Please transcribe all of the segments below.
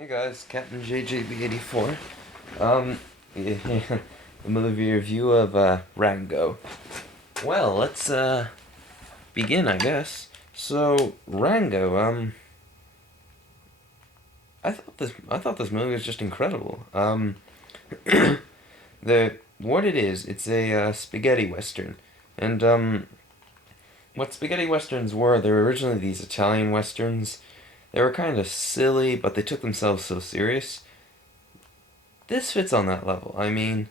Hey guys, Captain JJB84. Yeah, a movie review of Rango. Well, let's begin, I guess. So Rango, I thought this movie was just incredible. The what it is, it's a spaghetti western, and what spaghetti westerns were, they were originally these Italian westerns. They were kind of silly, but they took themselves so serious. This fits on that level. I mean,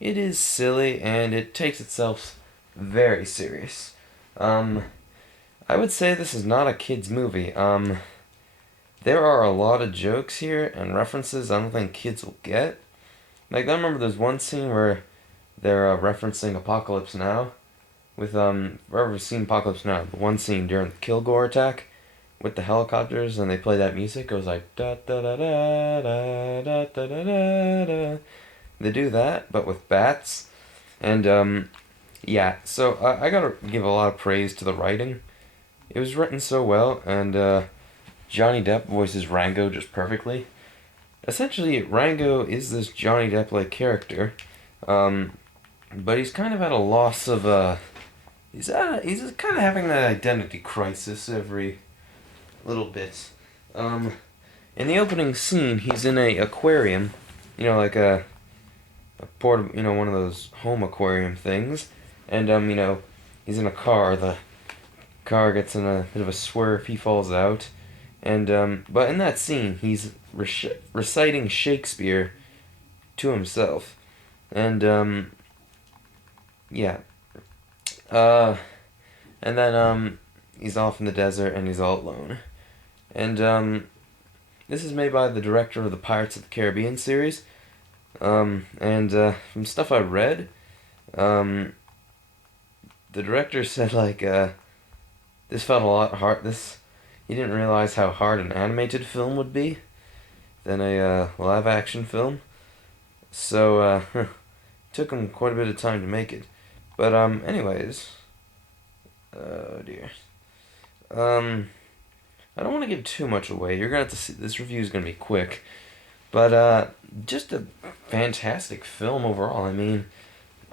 it is silly and it takes itself very serious. Um, I would say this is not a kid's movie. There are a lot of jokes here and references I don't think kids will get. Like, I remember there's one scene where they're referencing Apocalypse Now with, whoever's seen Apocalypse Now, the one scene during the Kilgore attack with the helicopters and they play that music. It goes like da da da da da da da da da da. They do that, but with bats. And yeah. So I gotta give a lot of praise to the writing. It was written so well, and Johnny Depp voices Rango just perfectly. Essentially, Rango is this Johnny Depp-like character, um, but he's kind of at a loss of he's kind of having that identity crisis every little bit. Um, in the opening scene, he's in a aquarium, like a port, one of those home aquarium things, and he's in a car. The car gets in a bit of a swerve. He falls out, and but in that scene, he's reciting Shakespeare to himself, and yeah, uh, and then he's off in the desert and he's all alone, and this is made by the director of the Pirates of the Caribbean series. And from stuff I read, um, the director said like this felt a lot hard. This he didn't realize how hard an animated film would be than a live action film. So took him quite a bit of time to make it. But anyways, oh dear. I don't want to give too much away. You're gonna have to see. This review is gonna be quick. But just a fantastic film overall. I mean,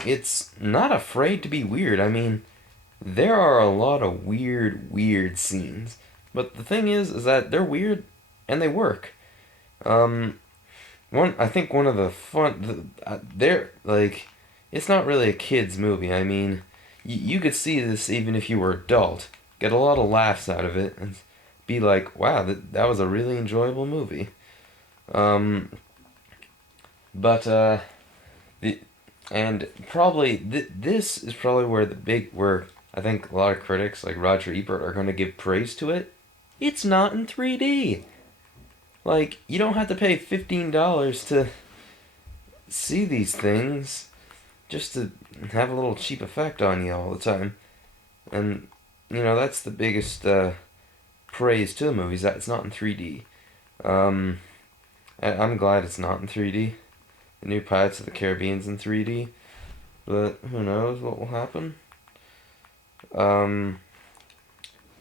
it's not afraid to be weird. I mean, there are a lot of weird scenes. But the thing is that they're weird and they work. Um, I think one of the they're like, it's not really a kids movie. I mean, you could see this even if you were adult, get a lot of laughs out of it, and be like, wow, that was a really enjoyable movie. Um, but the and probably this is probably where I think a lot of critics like Roger Ebert are going to give praise to it. It's not in 3D. Like, you don't have to pay $15 to see these things just to have a little cheap effect on you all the time. And that's the biggest praise to the movies, that it's not in 3D. Um, I'm glad it's not in 3D. The new Pirates of the Caribbean's in 3D, but who knows what will happen. Um,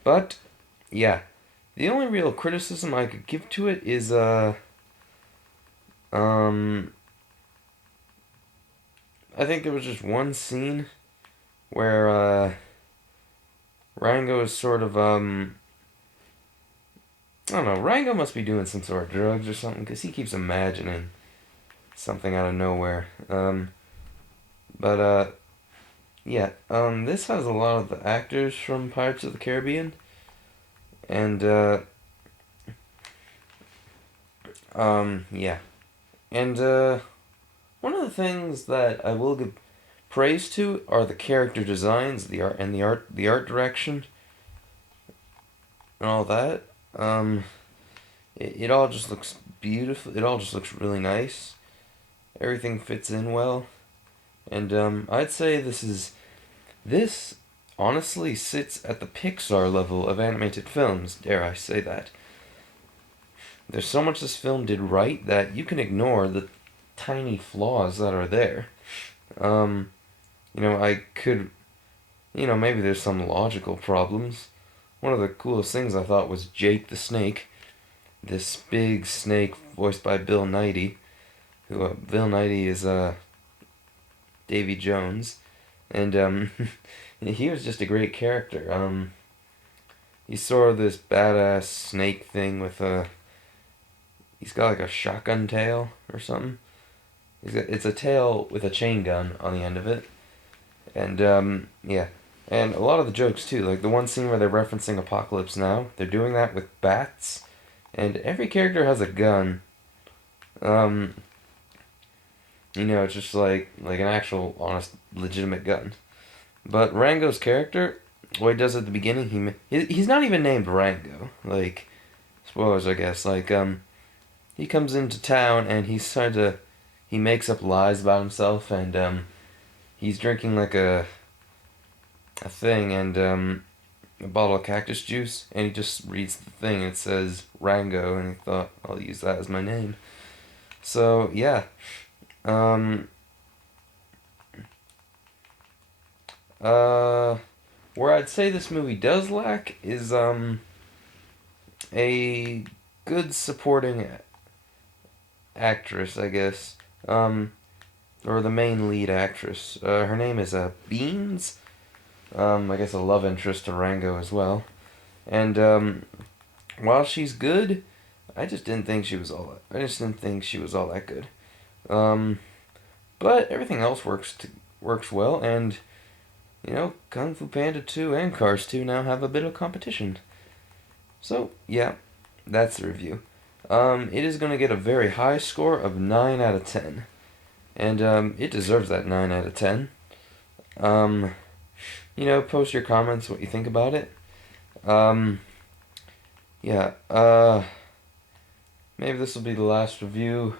but yeah, the only real criticism I could give to it is um, I think there was just one scene where Rango is sort of I don't know. Rango must be doing some sort of drugs or something because he keeps imagining something out of nowhere. But yeah. This has a lot of the actors from Pirates of the Caribbean, and yeah, and one of the things that I will give praise to are the character designs, the art direction, and all that. Um, it all just looks beautiful. It all just looks really nice. Everything fits in well, and I'd say this honestly sits at the Pixar level of animated films. Dare I say that? There's so much this film did right that you can ignore the tiny flaws that are there. Um, I could, maybe there's some logical problems. One of the coolest things I thought was Jake the Snake. this big snake voiced by Bill Nighy, who Bill Nighy is Davy Jones, and he was just a great character. He's sort of this badass snake thing with he's got like a shotgun tail or something. It's a tail with a chain gun on the end of it, and yeah, and a lot of the jokes too. Like the one scene where they're referencing Apocalypse Now, they're doing that with bats, and every character has a gun. Um, it's just like an actual, honest, legitimate gun. But Rango's character, what he does at the beginning, he's not even named Rango. Like, spoilers, I guess. Like, he comes into town and he makes up lies about himself, and he's drinking like a thing and a bottle of cactus juice, and he just reads the thing and it says Rango, and he thought, I'll use that as my name. So yeah. Um, where I'd say this movie does lack is a good supporting actress, I guess. Or the main lead actress. Her name is Beans. I guess a love interest to Rango as well. And while she's good, I just didn't think she was all that. I just didn't think she was all that good. But everything else works well, and Kung Fu Panda 2 and Cars 2 now have a bit of competition. So yeah, that's the review. It is going to get a very high score of 9 out of 10. And it deserves that 9 out of 10. Post your comments, what you think about it. Yeah, maybe this will be the last review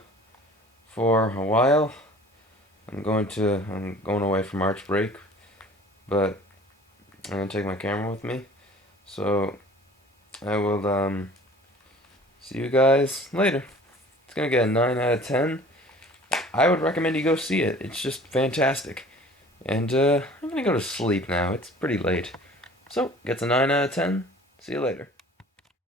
for a while. I'm going away for March break, but I'm going to take my camera with me. So I will see you guys later. It's going to get a 9 out of 10. I would recommend you go see it. It's just fantastic. And I'm going to go to sleep now. It's pretty late. So, gets a 9 out of 10. See you later.